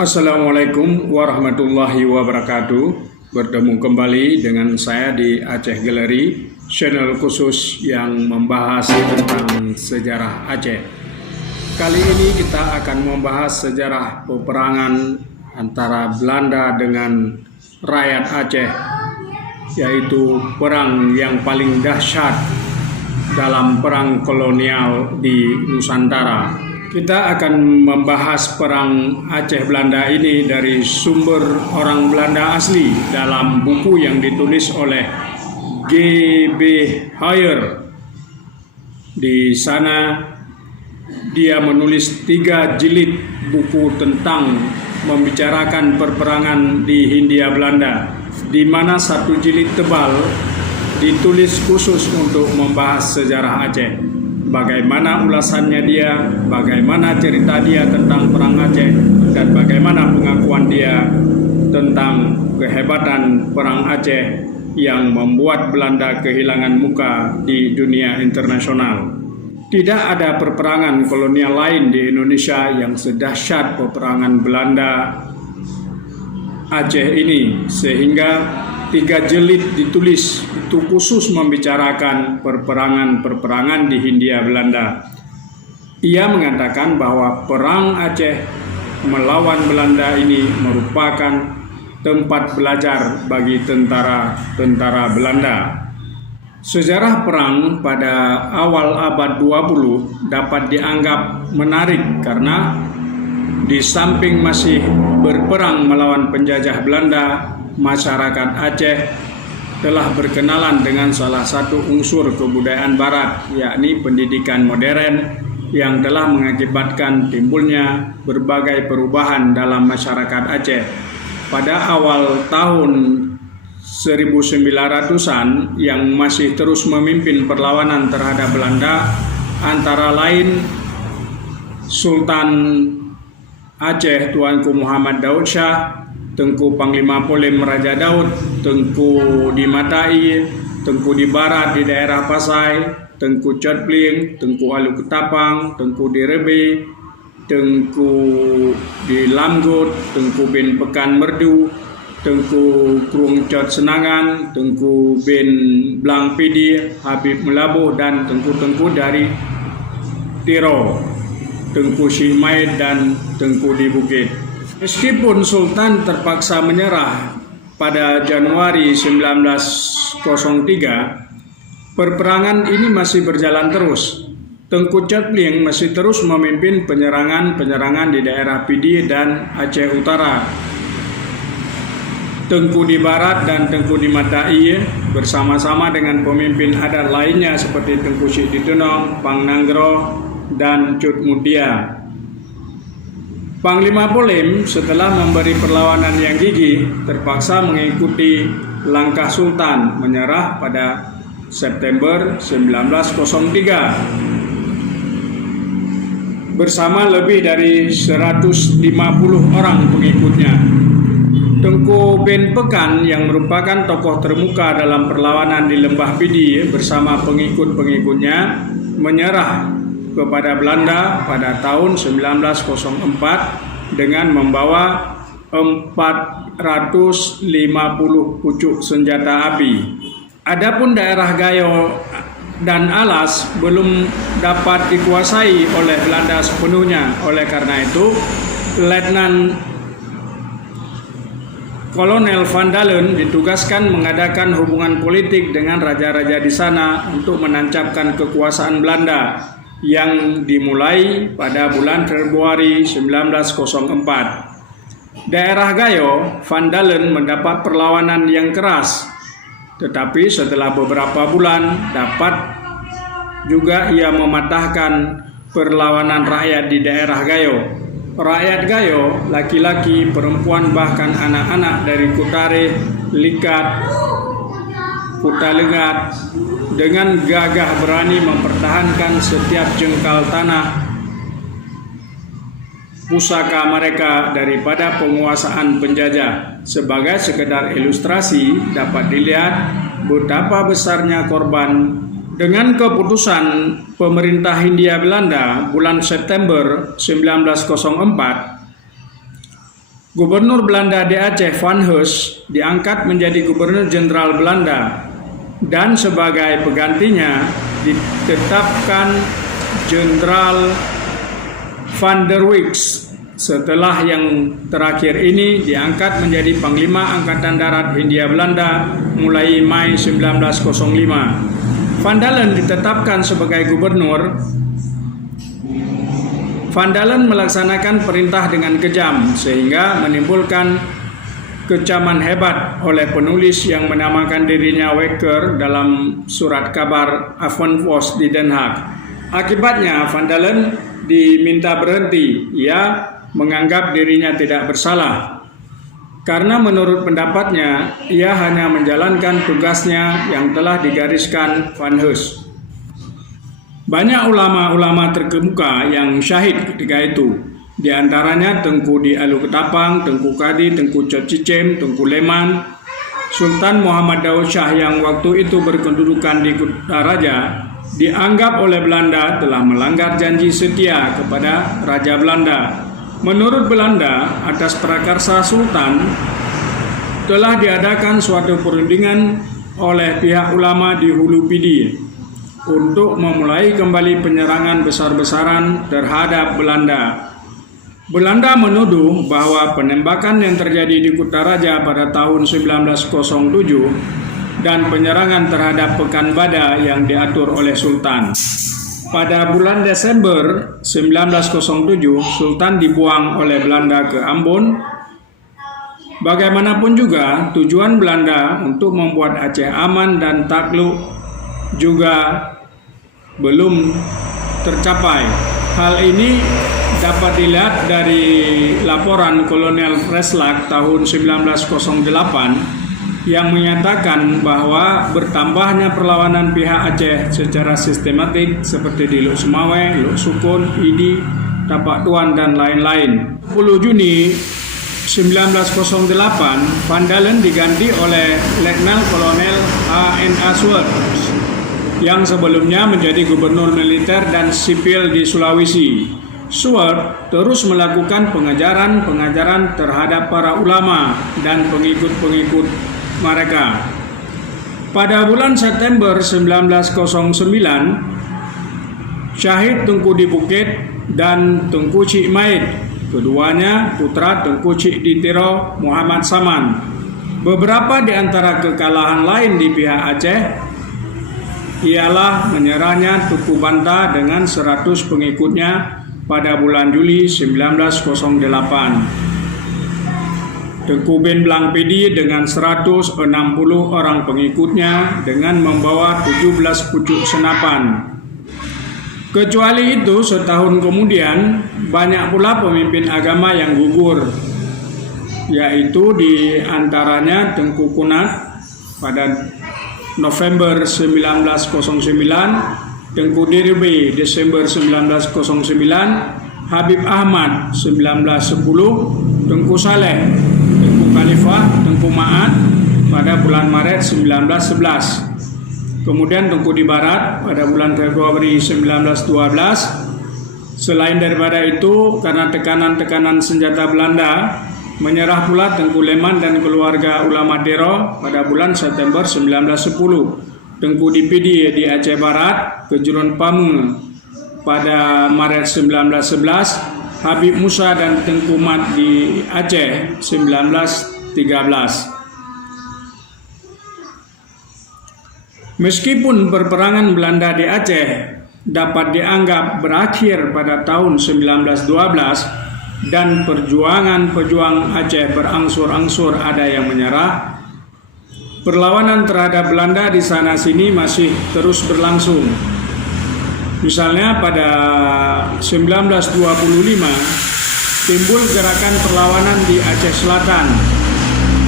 Assalamualaikum warahmatullahi wabarakatuh. Bertemu kembali dengan saya di Aceh Gallery, channel khusus yang membahas tentang sejarah Aceh. Kali ini kita akan membahas sejarah peperangan antara Belanda dengan rakyat Aceh, yaitu perang yang paling dahsyat dalam perang kolonial di Nusantara. Kita akan membahas perang Aceh Belanda ini dari sumber orang Belanda asli dalam buku yang ditulis oleh G.B. Hayer. Di sana dia menulis 3 jilid buku tentang membicarakan perperangan di Hindia Belanda, di mana 1 jilid tebal ditulis khusus untuk membahas sejarah Aceh. Bagaimana ulasannya dia, bagaimana cerita dia tentang perang Aceh, dan bagaimana pengakuan dia tentang kehebatan perang Aceh yang membuat Belanda kehilangan muka di dunia internasional. Tidak ada perperangan kolonial lain di Indonesia yang sedahsyat peperangan Belanda Aceh ini, sehingga 3 jilid ditulis itu khusus membicarakan perperangan di Hindia Belanda. Ia mengatakan bahwa perang Aceh melawan Belanda ini merupakan tempat belajar bagi tentara-tentara Belanda. Sejarah perang pada awal abad 20 dapat dianggap menarik karena di samping masih berperang melawan penjajah Belanda, masyarakat Aceh telah berkenalan dengan salah satu unsur kebudayaan Barat, yakni pendidikan modern yang telah mengakibatkan timbulnya berbagai perubahan dalam masyarakat Aceh. Pada awal tahun 1900-an yang masih terus memimpin perlawanan terhadap Belanda, antara lain Sultan Aceh Tuanku Muhammad Daud Shah, Tengku Panglima Polim Raja Daud, Tengku di Matai, Tengku di Barat di daerah Pasai, Tengku Cotpling, Tengku Alu Ketapang, Tengku di Rebe, Tengku di Lamgut, Tengku bin Pekan Merdu, Tengku Krung Cot Senangan, Tengku bin Blang Pidi, Habib Melabuh, dan tengku-tengku dari Tiro, Tengku Syekh Maid, dan Tengku di Bukit. Meskipun Sultan terpaksa menyerah pada Januari 1903, perperangan ini masih berjalan terus. Tengku Cotpling masih terus memimpin penyerangan di daerah Pidi dan Aceh Utara. Tengku di Barat dan Tengku di Matai bersama-sama dengan pemimpin adat lainnya seperti Tengku Syekh Ditunong, Pang Nanggro, dan Cut Mutia. Panglima Polim setelah memberi perlawanan yang gigih terpaksa mengikuti langkah Sultan menyerah pada September 1903 bersama lebih dari 150 orang pengikutnya. Tengku bin Pekan yang merupakan tokoh termuka dalam perlawanan di Lembah Pidi bersama pengikut-pengikutnya menyerah kepada Belanda pada tahun 1904 dengan membawa 450 pucuk senjata api. Adapun daerah Gayo dan Alas belum dapat dikuasai oleh Belanda sepenuhnya. Oleh karena itu, Letnan Kolonel Van Dalen ditugaskan mengadakan hubungan politik dengan raja-raja di sana untuk menancapkan kekuasaan Belanda yang dimulai pada bulan Februari 1904. Daerah Gayo, Van Dalen mendapat perlawanan yang keras, tetapi setelah beberapa bulan dapat juga ia mematahkan perlawanan rakyat di daerah Gayo. Rakyat Gayo, laki-laki, perempuan, bahkan anak-anak dari Kutare, Likat, Kutalengat dengan gagah berani mempertahankan setiap jengkal tanah pusaka mereka daripada penguasaan penjajah. Sebagai sekedar ilustrasi dapat dilihat betapa besarnya korban Dengan keputusan pemerintah Hindia Belanda bulan September 1904, Gubernur Belanda di Aceh Van Hees diangkat menjadi Gubernur Jenderal Belanda dan sebagai penggantinya ditetapkan Jenderal Van der Wicks. Setelah yang terakhir ini diangkat menjadi Panglima Angkatan Darat Hindia Belanda mulai Mei 1905. Van Dalen ditetapkan sebagai gubernur. Van Dalen melaksanakan perintah dengan kejam sehingga menimbulkan kecaman hebat oleh penulis yang menamakan dirinya Wecker dalam surat kabar Avonpost di Den Haag. Akibatnya Van Dalen diminta berhenti. Ia menganggap dirinya tidak bersalah karena menurut pendapatnya ia hanya menjalankan tugasnya yang telah digariskan Van Hees. Banyak ulama-ulama terkemuka yang syahid ketika itu, di antaranya Tengku Di Alu Ketapang, Tengku Kadi, Tengku Cot Cicem, Tengku Leman. Sultan Muhammad Daud Shah yang waktu itu berkedudukan di Kutaraja dianggap oleh Belanda telah melanggar janji setia kepada Raja Belanda. Menurut Belanda, atas prakarsa Sultan telah diadakan suatu perundingan oleh pihak ulama di Hulu Pidi untuk memulai kembali penyerangan besar-besaran terhadap Belanda. Belanda menuduh bahwa penembakan yang terjadi di Kutaraja pada tahun 1907 dan penyerangan terhadap Pekan Bada yang diatur oleh Sultan. Pada bulan Desember 1907, Sultan dibuang oleh Belanda ke Ambon. Bagaimanapun juga, tujuan Belanda untuk membuat Aceh aman dan takluk juga belum tercapai. Hal ini dapat dilihat dari laporan Kolonel Freslak tahun 1908 yang menyatakan bahwa bertambahnya perlawanan pihak Aceh secara sistematik seperti di Luk Semawe, Luk Sukun, Idi, Tapak Tuan, dan lain-lain. 10 Juni 1908, Van Dalen diganti oleh Letnan Kolonel A.N. Ashworth yang sebelumnya menjadi gubernur militer dan sipil di Sulawesi. Ashworth terus melakukan pengajaran terhadap para ulama dan pengikut-pengikut mereka. Pada bulan September 1909, Syahid Tengku Di Bukit dan Tengku Cik Maid, keduanya putra Tengku Cik Di Tiro Muhammad Saman. Beberapa di antara kekalahan lain di pihak Aceh ialah menyerahnya Tuku Banta dengan 100 pengikutnya pada bulan Juli 1908. Tengku Ben Blang Pedi dengan 160 orang pengikutnya dengan membawa 17 pucuk senapan. Kecuali itu, setahun kemudian banyak pula pemimpin agama yang gugur, yaitu di antaranya Tengku Kunat pada November 1909, Tengku Dirbe Desember 1909, Habib Ahmad 1910, Tengku Saleh, Tengku Khalifah, Tengku Ma'at pada bulan Maret 1911. Kemudian Tengku Di Barat pada bulan Februari 1912. Selain daripada itu, karena tekanan-tekanan senjata Belanda, menyerah pula Tengku Leman dan keluarga ulama Dero pada bulan September 1910. Tengku Di Pidi di Aceh Barat, Kejurun Pamu pada Maret 1911, Habib Musa dan Tengku Mat di Aceh 1913. Meskipun perperangan Belanda di Aceh dapat dianggap berakhir pada tahun 1912 dan perjuangan pejuang Aceh berangsur-angsur ada yang menyerah, perlawanan terhadap Belanda di sana-sini masih terus berlangsung. Misalnya pada 1925 timbul gerakan perlawanan di Aceh Selatan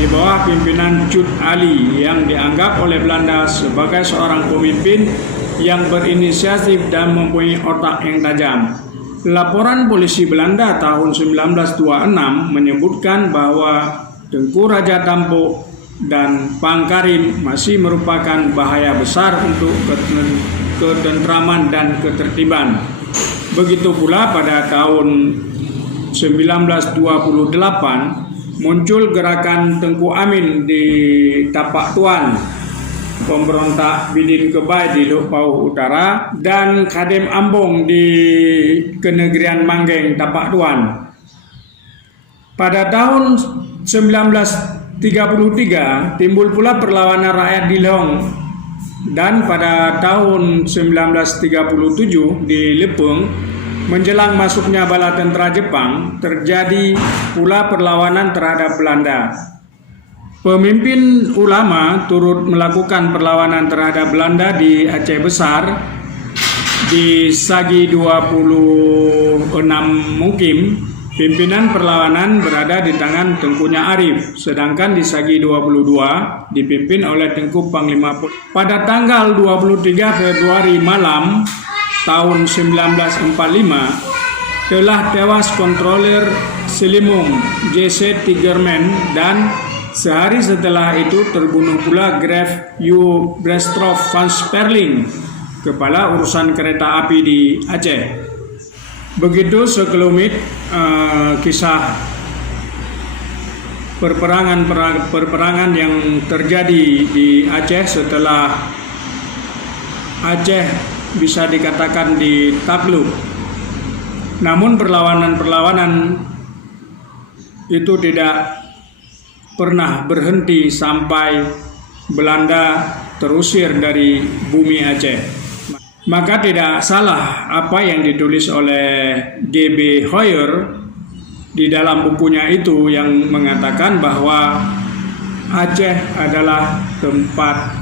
di bawah pimpinan Cut Ali yang dianggap oleh Belanda sebagai seorang pemimpin yang berinisiatif dan mempunyai otak yang tajam. Laporan polisi Belanda tahun 1926 menyebutkan bahwa Tengku Raja Tampuk dan Pang Karim masih merupakan bahaya besar untuk ketentraman dan ketertiban. Begitu pula pada tahun 1928 muncul gerakan Tengku Amin di Tapak Tuan, pemberontak Bidin Kebai di Lok Pauh Utara, dan Khadim Ambong di Kenegerian Manggeng Tapak Tuan. Pada tahun 1933 timbul pula perlawanan rakyat di Leong, dan pada tahun 1937 di Lepeng, menjelang masuknya bala tentera Jepang, terjadi pula perlawanan terhadap Belanda. Pemimpin ulama turut melakukan perlawanan terhadap Belanda di Aceh Besar, di Sagi 26 Mukim. Pimpinan perlawanan berada di tangan Tengkunya Arif, sedangkan di Sagi 22 dipimpin oleh Tengku Panglima. Pada tanggal 23 Februari malam tahun 1945 telah tewas kontroler Selimung J.C. Tigerman, dan sehari setelah itu terbunuh pula Graf U. Brestroff van Sperling, kepala urusan kereta api di Aceh. Begitu sekelumit kisah perperangan yang terjadi di Aceh setelah Aceh bisa dikatakan ditakluk. Namun perlawanan itu tidak pernah berhenti sampai Belanda terusir dari bumi Aceh. Maka tidak salah apa yang ditulis oleh G.B. Hoyer di dalam bukunya itu, yang mengatakan bahwa Aceh adalah tempat